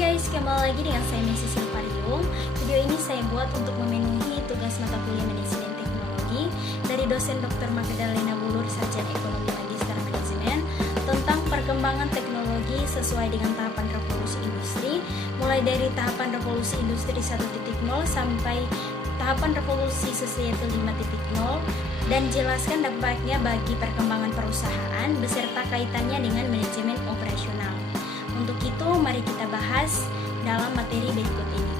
guys, kembali lagi dengan saya Messi Silvarium. Video ini saya buat untuk memenuhi tugas mata kuliah Manajemen Teknologi dari dosen Dr. Magdalena Bulur, Sarjana Ekonomi Magister Manajemen, tentang perkembangan teknologi sesuai dengan tahapan revolusi industri, mulai dari tahapan revolusi industri 1.0 sampai tahapan revolusi society 5.0, dan jelaskan dampaknya bagi perkembangan perusahaan beserta kaitannya dengan manajemen operasional. Untuk itu, mari kita bahas dalam materi berikut ini.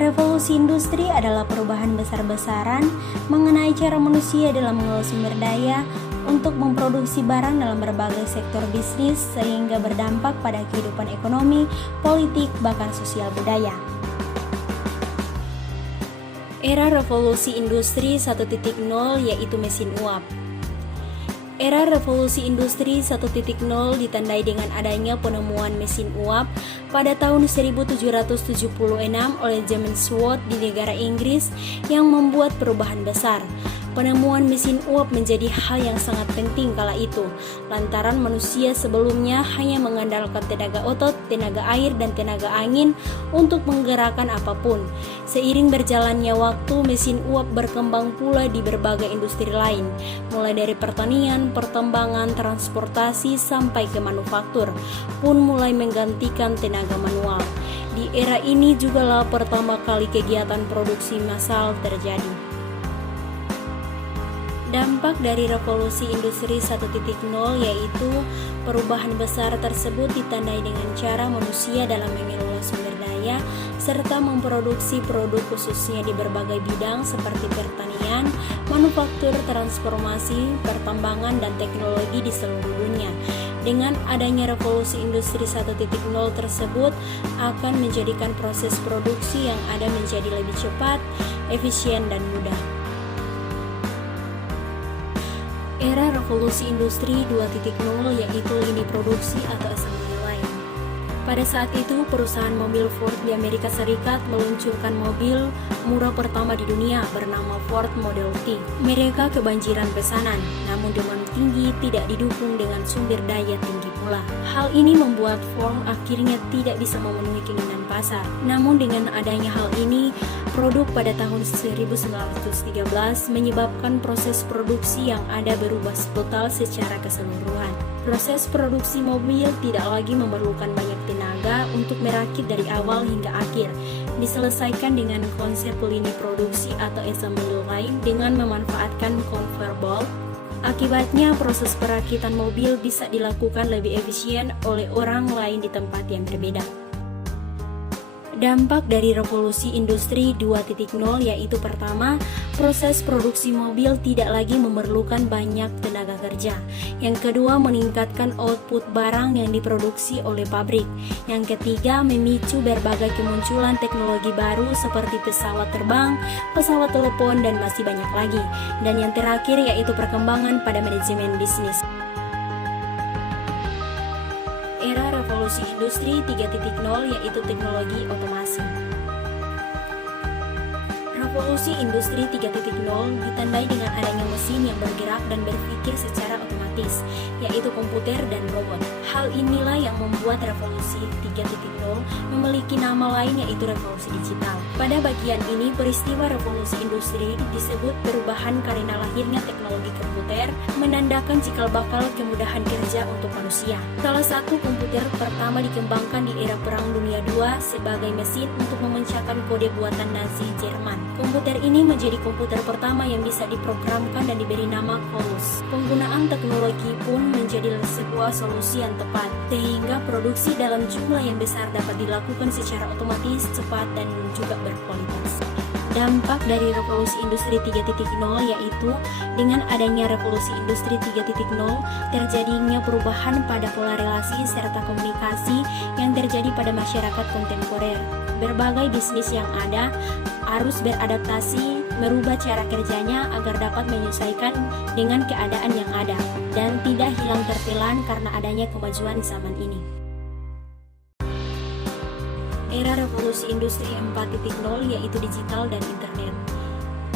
Revolusi industri adalah perubahan besar-besaran mengenai cara manusia dalam mengelola sumber daya untuk memproduksi barang dalam berbagai sektor bisnis sehingga berdampak pada kehidupan ekonomi, politik, bahkan sosial budaya. Era revolusi industri 1.0 yaitu mesin uap. Era revolusi industri 1.0 ditandai dengan adanya penemuan mesin uap pada tahun 1776 oleh James Watt di negara Inggris yang membuat perubahan besar. Penemuan mesin uap menjadi hal yang sangat penting kala itu, lantaran manusia sebelumnya hanya mengandalkan tenaga otot, tenaga air, dan tenaga angin untuk menggerakkan apapun. Seiring berjalannya waktu, mesin uap berkembang pula di berbagai industri lain, mulai dari pertanian, pertambangan, transportasi, sampai ke manufaktur, pun mulai menggantikan tenaga manual. Di era ini jugalah pertama kali kegiatan produksi massal terjadi. Dampak dari revolusi industri 1.0 yaitu perubahan besar tersebut ditandai dengan cara manusia dalam mengelola sumber daya serta memproduksi produk khususnya di berbagai bidang seperti pertanian, manufaktur, transformasi, pertambangan, dan teknologi di seluruh dunia. Dengan adanya revolusi industri 1.0 tersebut akan menjadikan proses produksi yang ada menjadi lebih cepat, efisien, dan mudah. Era revolusi industri 2.0 yaitu lini produksi atau assembly line. Pada saat itu, perusahaan mobil Ford di Amerika Serikat meluncurkan mobil murah pertama di dunia bernama Ford Model T. Mereka kebanjiran pesanan, namun demand tinggi tidak didukung dengan sumber daya tinggi pula. Hal ini membuat Ford akhirnya tidak bisa memenuhi keinginan pasar. Namun dengan adanya hal ini, produk pada tahun 1913 menyebabkan proses produksi yang ada berubah total secara keseluruhan. Proses produksi mobil tidak lagi memerlukan banyak tenaga untuk merakit dari awal hingga akhir. Diselesaikan dengan konsep lini produksi atau assembly line dengan memanfaatkan conveyor belt. Akibatnya proses perakitan mobil bisa dilakukan lebih efisien oleh orang lain di tempat yang berbeda. Dampak dari revolusi industri 2.0 yaitu pertama, proses produksi mobil tidak lagi memerlukan banyak tenaga kerja. Yang kedua, meningkatkan output barang yang diproduksi oleh pabrik. Yang ketiga, memicu berbagai kemunculan teknologi baru seperti pesawat terbang, pesawat telepon, dan masih banyak lagi. Dan yang terakhir yaitu perkembangan pada manajemen bisnis. Era revolusi industri 3.0 yaitu teknologi otomasi. Revolusi industri 3.0 ditandai dengan adanya mesin yang bergerak dan berpikir secara otomatis, yaitu komputer dan robot. Hal inilah yang membuat revolusi 3.0 memiliki nama lain yaitu revolusi digital. Pada bagian ini, peristiwa revolusi industri disebut perubahan karena lahirnya teknologi komputer, menandakan cikal bakal kemudahan kerja untuk manusia. Salah satu komputer pertama dikembangkan di era Perang Dunia II sebagai mesin untuk memecahkan kode buatan Nazi Jerman. Komputer ini menjadi komputer pertama yang bisa diprogramkan dan diberi nama Colossus. Penggunaan teknologi pun menjadi sebuah solusi yang tepat, sehingga produksi dalam jumlah yang besar dapat dilakukan secara otomatis, cepat, dan juga berkualitas. Dampak dari revolusi industri 3.0 yaitu dengan adanya revolusi industri 3.0 terjadinya perubahan pada pola relasi serta komunikasi yang terjadi pada masyarakat kontemporer. Berbagai bisnis yang ada harus beradaptasi, merubah cara kerjanya agar dapat menyesuaikan dengan keadaan yang ada dan tidak hilang tertelan karena adanya kemajuan zaman ini. Era revolusi industri 4.0 yaitu digital dan internet.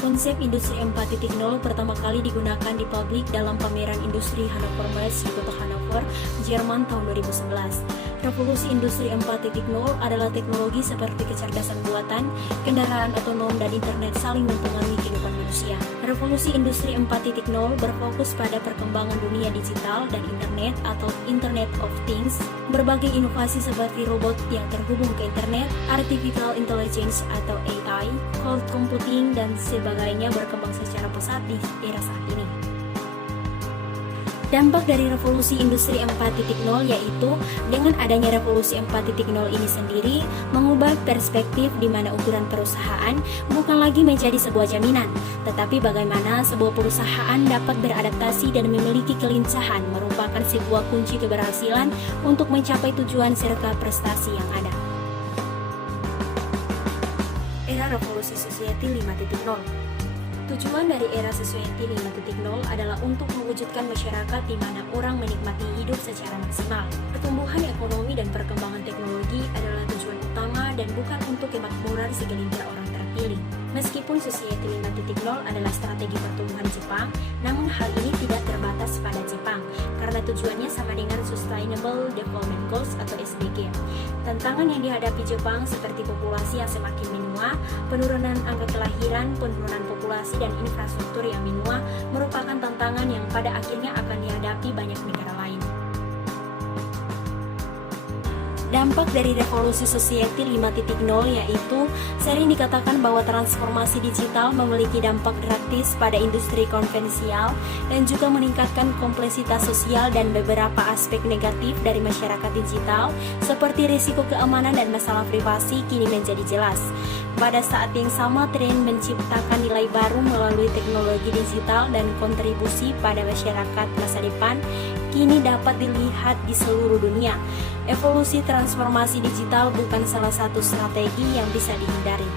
Konsep Industri 4.0 pertama kali digunakan di publik dalam pameran industri Hannover Messe di kota Hannover, Jerman tahun 2011. Revolusi Industri 4.0 adalah teknologi seperti kecerdasan buatan, kendaraan otonom, dan internet saling mempengaruhi kehidupan manusia. Revolusi Industri 4.0 berfokus pada perkembangan dunia digital dan internet atau Internet of Things. Berbagai inovasi seperti robot yang terhubung ke internet, artificial intelligence atau AI, cloud computing, dan sebagainya berkembang secara pesat di era saat ini. Dampak dari revolusi industri 4.0 yaitu dengan adanya revolusi 4.0 ini sendiri mengubah perspektif di mana ukuran perusahaan bukan lagi menjadi sebuah jaminan, tetapi bagaimana sebuah perusahaan dapat beradaptasi dan memiliki kelincahan merupakan sebuah kunci keberhasilan untuk mencapai tujuan serta prestasi yang ada. Era Revolusi Society 5.0. Tujuan dari era Society 5.0 adalah untuk mewujudkan masyarakat di mana orang menikmati hidup secara maksimal. Pertumbuhan ekonomi dan perkembangan teknologi adalah tujuan utama dan bukan untuk kemakmuran segelintir orang terpilih. Meskipun Society 5.0 adalah strategi pertumbuhan Jepang, namun hal ini tidak terbatas pada Jepang, karena tujuannya sama dengan Sustainable Development Goals atau SDG. Tantangan yang dihadapi Jepang seperti populasi yang semakin menua, penurunan angka kelahiran, penurunan populasi, dan infrastruktur yang menua merupakan tantangan yang pada akhirnya akan dihadapi banyak negara lain. Dampak dari revolusi Society 5.0 yaitu sering dikatakan bahwa transformasi digital memiliki dampak drastis pada industri konvensional dan juga meningkatkan kompleksitas sosial dan beberapa aspek negatif dari masyarakat digital seperti risiko keamanan dan masalah privasi kini menjadi jelas. Pada saat yang sama, tren menciptakan nilai baru melalui teknologi digital dan kontribusi pada masyarakat masa depan kini dapat dilihat di seluruh dunia. Evolusi transformasi digital bukan salah satu strategi yang bisa dihindari.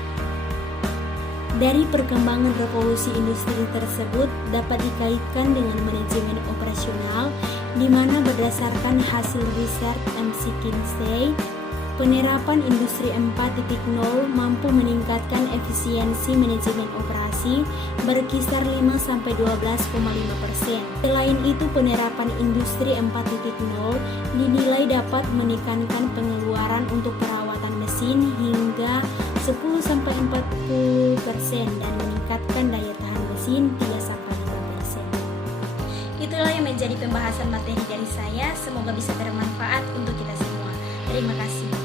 Dari perkembangan revolusi industri tersebut dapat dikaitkan dengan manajemen operasional, di mana berdasarkan hasil riset McKinsey, penerapan industri 4.0 mampu meningkatkan efisiensi manajemen operasi berkisar 5-12,5%. Selain itu, penerapan industri 4.0 dinilai dapat menekankan pengeluaran untuk perawatan mesin hingga 10-40% dan meningkatkan daya tahan mesin 3-5%. Itulah yang menjadi pembahasan materi dari saya, semoga bisa bermanfaat untuk kita semua. Terima kasih.